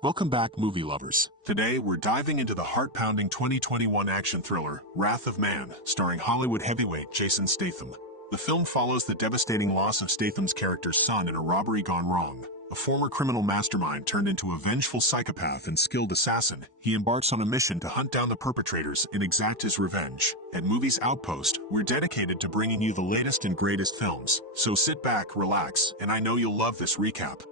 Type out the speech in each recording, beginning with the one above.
Welcome back, movie lovers. Today, we're diving into the heart-pounding 2021 action thriller, Wrath of Man, starring Hollywood heavyweight Jason Statham. The film follows the devastating loss of Statham's character's son in a robbery gone wrong. A former criminal mastermind turned into a vengeful psychopath and skilled assassin, he embarks on a mission to hunt down the perpetrators and exact his revenge. At Movies Outpost, we're dedicated to bringing you the latest and greatest films. So sit back, relax, and I know you'll love this recap.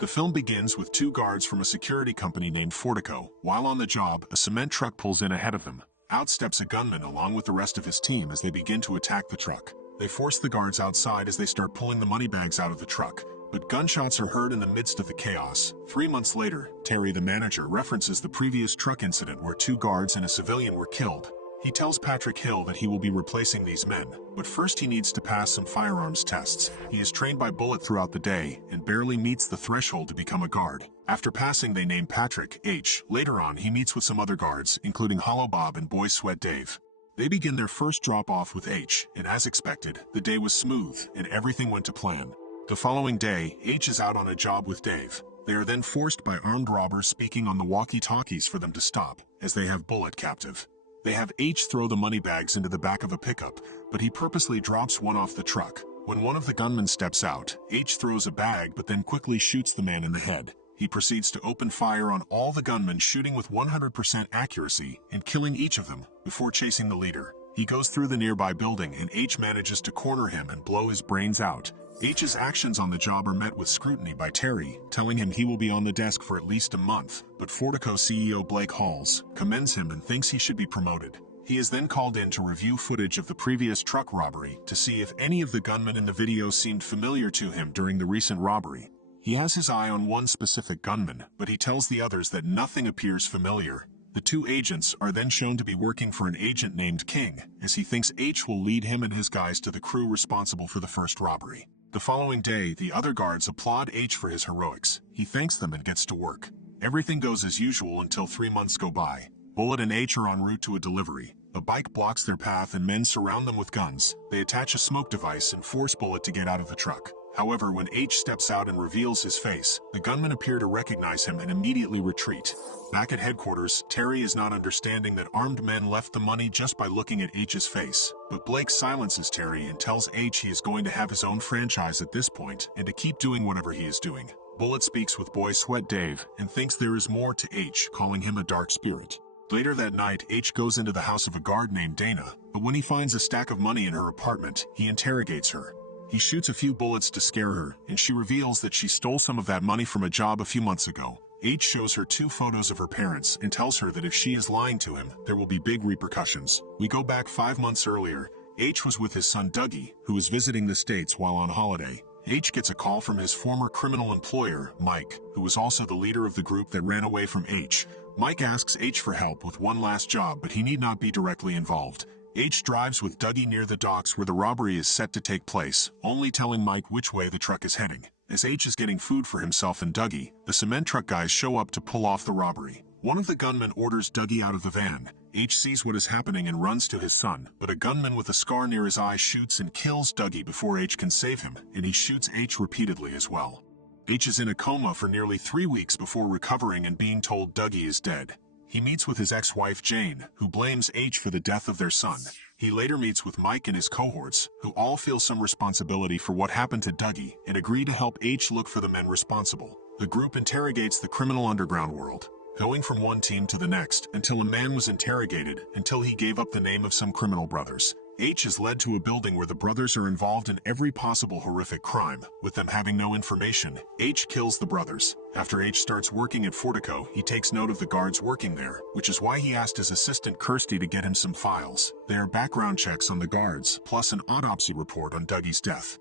The film begins with two guards from a security company named Fortico. While on the job, a cement truck pulls in ahead of them. Out steps a gunman along with the rest of his team as they begin to attack the truck. They force the guards outside as they start pulling the money bags out of the truck. But gunshots are heard in the midst of the chaos. 3 months later, Terry, the manager, references the previous truck incident where 2 guards and a civilian were killed. He tells Patrick Hill that he will be replacing these men, but first he needs to pass some firearms tests. He is trained by bullet throughout the day and barely meets the threshold to become a guard. After passing, they name Patrick H. Later on, he meets with some other guards, including Hollow Bob and Boy Sweat Dave. They begin their first drop-off with H, and as expected, the day was smooth and everything went to plan. The following day, H is out on a job with Dave. They are then forced by armed robbers speaking on the walkie-talkies for them to stop, as they have Bullet captive. They have H throw the money bags into the back of a pickup, but he purposely drops one off the truck. When one of the gunmen steps out, H throws a bag but then quickly shoots the man in the head. He proceeds to open fire on all the gunmen, shooting with 100% accuracy and killing each of them before chasing the leader. He goes through the nearby building and H manages to corner him and blow his brains out. H's actions on the job are met with scrutiny by Terry, telling him he will be on the desk for at least a month, but Fortico CEO Blake Halls commends him and thinks he should be promoted. He is then called in to review footage of the previous truck robbery to see if any of the gunmen in the video seemed familiar to him during the recent robbery. He has his eye on one specific gunman, but he tells the others that nothing appears familiar. The 2 agents are then shown to be working for an agent named King, as he thinks H will lead him and his guys to the crew responsible for the first robbery. The following day, the other guards applaud H for his heroics. He thanks them and gets to work. Everything goes as usual until 3 months go by. Bullet and H are en route to a delivery. A bike blocks their path and men surround them with guns. They attach a smoke device and force Bullet to get out of the truck. However, when H steps out and reveals his face, the gunmen appear to recognize him and immediately retreat. Back at headquarters, Terry is not understanding that armed men left the money just by looking at H's face. But Blake silences Terry and tells H he is going to have his own franchise at this point and to keep doing whatever he is doing. Bullet speaks with Boy Sweat Dave and thinks there is more to H, calling him a dark spirit. Later that night, H goes into the house of a guard named Dana, but when he finds a stack of money in her apartment, he interrogates her. He shoots a few bullets to scare her, and she reveals that she stole some of that money from a job a few months ago. H shows her 2 photos of her parents and tells her that if she is lying to him, there will be big repercussions. We go back 5 months earlier. H was with his son Dougie, who was visiting the States while on holiday. H gets a call from his former criminal employer, Mike, who was also the leader of the group that ran away from H. Mike asks H for help with one last job, but he need not be directly involved. H drives with Dougie near the docks where the robbery is set to take place, only telling Mike which way the truck is heading. As H is getting food for himself and Dougie, the cement truck guys show up to pull off the robbery. One of the gunmen orders Dougie out of the van. H sees what is happening and runs to his son, but a gunman with a scar near his eye shoots and kills Dougie before H can save him, and he shoots H repeatedly as well. H is in a coma for nearly 3 weeks before recovering and being told Dougie is dead. He meets with his ex-wife Jane, who blames H for the death of their son. He later meets with Mike and his cohorts, who all feel some responsibility for what happened to Dougie and agree to help H look for the men responsible. The group interrogates the criminal underground world, going from one team to the next until a man was interrogated until he gave up the name of some criminal brothers. H is led to a building where the brothers are involved in every possible horrific crime. With them having no information, H kills the brothers. After H starts working at Fortico, he takes note of the guards working there, which is why he asked his assistant Kirsty to get him some files. There are background checks on the guards, plus an autopsy report on Dougie's death.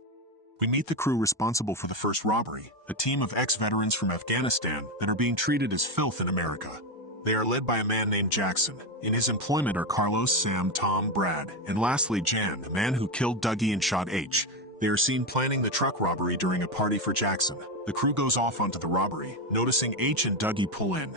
We meet the crew responsible for the first robbery, a team of ex-veterans from Afghanistan that are being treated as filth in America. They are led by a man named Jackson. In his employment are Carlos, Sam, Tom, Brad, and lastly Jan, a man who killed Dougie and shot H. They are seen planning the truck robbery during a party for Jackson. The crew goes off onto the robbery, noticing H and Dougie pull in.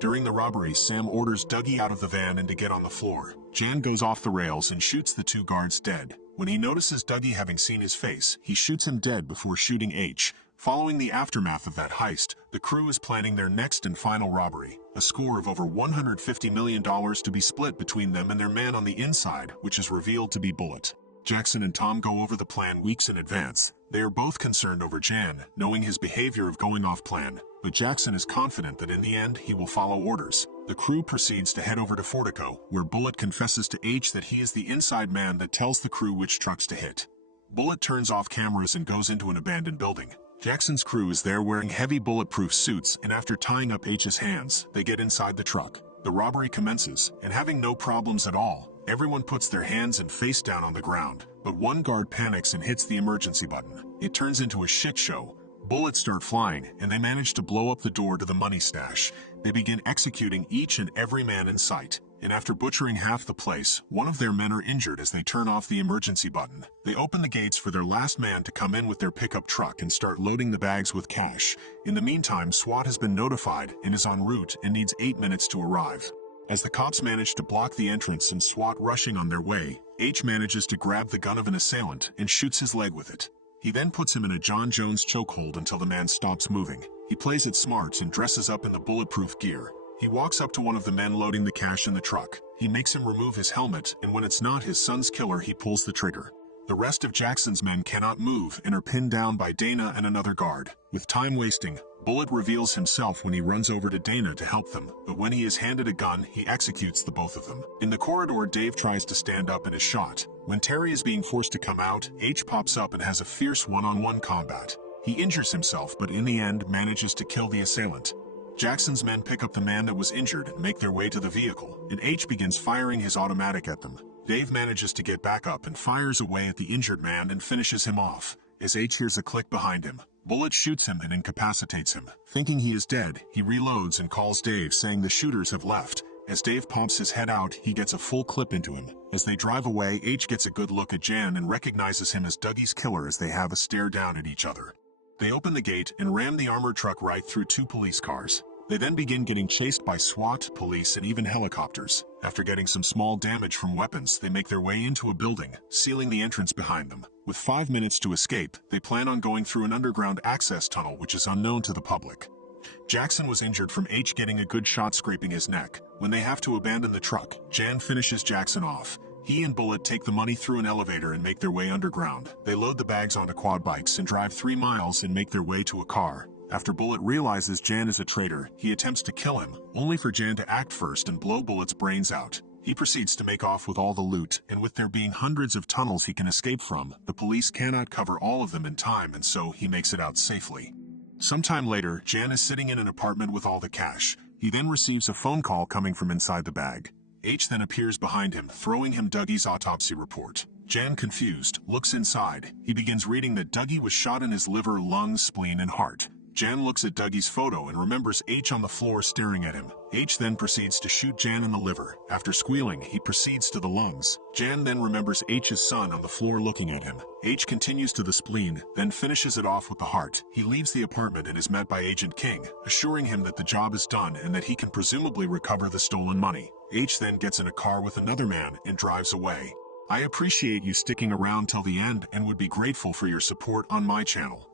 During the robbery, Sam orders Dougie out of the van and to get on the floor. Jan goes off the rails and shoots the 2 guards dead. When he notices Dougie having seen his face, he shoots him dead before shooting H. Following the aftermath of that heist, the crew is planning their next and final robbery, a score of over $150 million to be split between them and their man on the inside, which is revealed to be Bullet. Jackson and Tom go over the plan weeks in advance. They are both concerned over Jan, knowing his behavior of going off plan, but Jackson is confident that in the end he will follow orders. The crew proceeds to head over to Fortico, where Bullet confesses to H that he is the inside man that tells the crew which trucks to hit. Bullet turns off cameras and goes into an abandoned building. Jackson's crew is there wearing heavy bulletproof suits, and after tying up H's hands, they get inside the truck. The robbery commences, and having no problems at all, everyone puts their hands and face down on the ground, but one guard panics and hits the emergency button. It turns into a shit show. Bullets start flying, and they manage to blow up the door to the money stash. They begin executing each and every man in sight, and after butchering half the place, one of their men are injured as they turn off the emergency button. They open the gates for their last man to come in with their pickup truck and start loading the bags with cash. In the meantime, SWAT has been notified and is en route and needs 8 minutes to arrive. As the cops manage to block the entrance and SWAT rushing on their way, H manages to grab the gun of an assailant and shoots his leg with it. He then puts him in a John Jones chokehold until the man stops moving. He plays it smart and dresses up in the bulletproof gear. He walks up to one of the men loading the cash in the truck. He makes him remove his helmet, and when it's not his son's killer, he pulls the trigger. The rest of Jackson's men cannot move and are pinned down by Dana and another guard. With time wasting, Bullet reveals himself when he runs over to Dana to help them, but when he is handed a gun, he executes the both of them. In the corridor, Dave tries to stand up and is shot. When Terry is being forced to come out, H pops up and has a fierce one-on-one combat. He injures himself, but in the end manages to kill the assailant. Jackson's men pick up the man that was injured and make their way to the vehicle, and H begins firing his automatic at them. Dave manages to get back up and fires away at the injured man and finishes him off. As H hears a click behind him, Bullet shoots him and incapacitates him. Thinking he is dead, he reloads and calls Dave, saying the shooters have left. As Dave pops his head out, he gets a full clip into him. As they drive away, H gets a good look at Jan and recognizes him as Dougie's killer as they have a stare down at each other. They open the gate and ram the armored truck right through 2 police cars. They then begin getting chased by SWAT, police, and even helicopters. After getting some small damage from weapons, they make their way into a building, sealing the entrance behind them. With 5 minutes to escape, they plan on going through an underground access tunnel which is unknown to the public. Jackson was injured from H getting a good shot scraping his neck. When they have to abandon the truck, Jan finishes Jackson off. He and Bullet take the money through an elevator and make their way underground. They load the bags onto quad bikes and drive 3 miles and make their way to a car. After Bullet realizes Jan is a traitor, he attempts to kill him, only for Jan to act first and blow Bullet's brains out. He proceeds to make off with all the loot, and with there being hundreds of tunnels he can escape from, the police cannot cover all of them in time, and so he makes it out safely. Sometime later, Jan is sitting in an apartment with all the cash. He then receives a phone call coming from inside the bag. H then appears behind him, throwing him Dougie's autopsy report. Jan, confused, looks inside. He begins reading that Dougie was shot in his liver, lungs, spleen, and heart. Jan looks at Dougie's photo and remembers H on the floor staring at him. H then proceeds to shoot Jan in the liver. After squealing, he proceeds to the lungs. Jan then remembers H's son on the floor looking at him. H continues to the spleen, then finishes it off with the heart. He leaves the apartment and is met by Agent King, assuring him that the job is done and that he can presumably recover the stolen money. H then gets in a car with another man and drives away. I appreciate you sticking around till the end and would be grateful for your support on my channel.